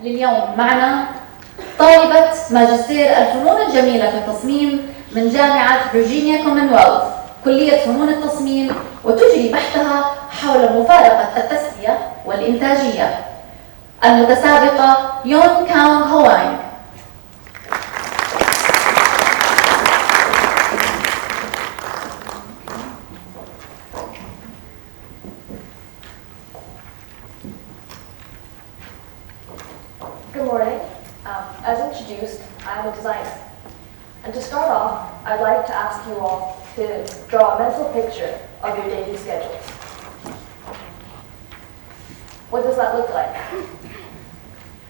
لليوم معنا طالبة ماجستير الفنون الجميلة في التصميم من جامعة فيرجينيا كومنولث كلية فنون التصميم، وتجري بحثها حول مفارقة التسوية والإنتاجية. المتسابقة يون كاونغ هوانغ. Good morning. As introduced, I am a designer. And to start off, I'd like to ask you all to draw a mental picture of your daily schedules. What does that look like?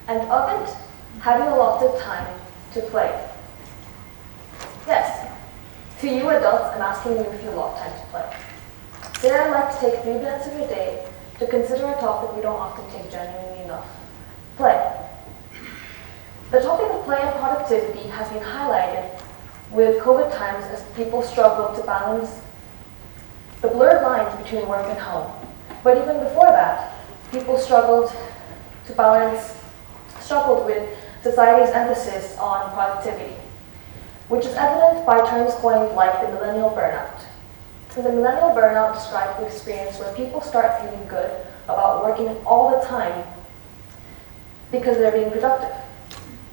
And of it, have you allotted time to play? Yes. To you adults, I'm asking you if you allot time to play. Today I'd like to take 3 minutes of your day to consider a topic we don't often take genuinely enough: play. The topic of play and productivity has been highlighted with COVID times as people struggle to balance the blurred lines between work and home. But even before that, people struggled with society's emphasis on productivity, which is evident by terms coined like the millennial burnout. The millennial burnout describes the experience where people start feeling good about working all the time because they're being productive.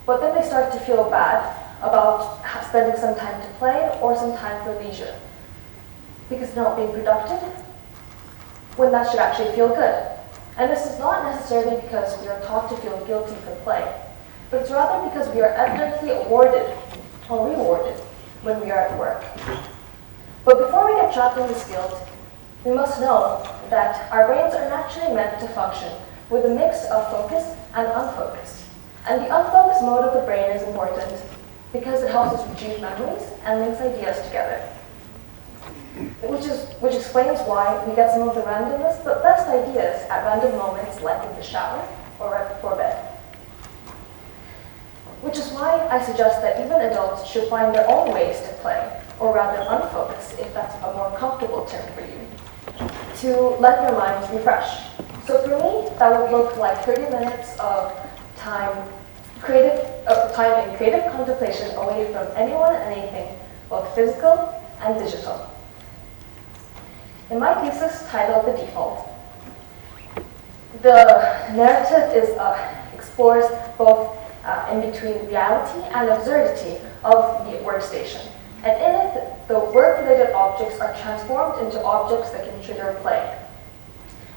But then they start to feel bad about spending some time to play or some time for leisure because they're not being productive when that should actually feel good. And this is not necessarily because we are taught to feel guilty for play, but it's rather because we are evidently awarded or rewarded when we are at work. But before we get trapped in this guilt, we must know that our brains are naturally meant to function with a mix of focus and unfocus. And the unfocused mode of the brain is important because it helps us retrieve memories and links ideas together. Which explains why we get some of the randomest but best ideas at random moments, like in the shower or right before bed. Which is why I suggest that even adults should find their own ways to play, or rather unfocus, if that's a more comfortable term for you, to let your minds refresh. So for me, that would look like 30 minutes of time in creative contemplation away from anyone and anything, both physical and digital. In my thesis titled The Default, the narrative explores both in between reality and absurdity of the workstation. And in it, the work-related objects are transformed into objects that can trigger play.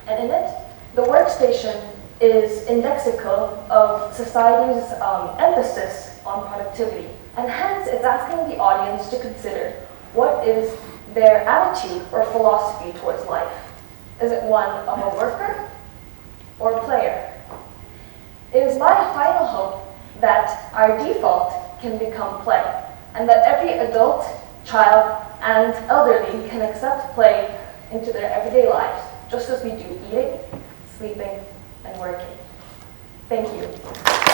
And in it, the workstation is indexical of society's emphasis on productivity. And hence, it's asking the audience to consider what is their attitude or philosophy towards life. Is it one of a worker or a player? It is my final hope that our default can become play, and that every adult, child, and elderly can accept play into their everyday lives, just as we do eating, sleeping, and working. Thank you.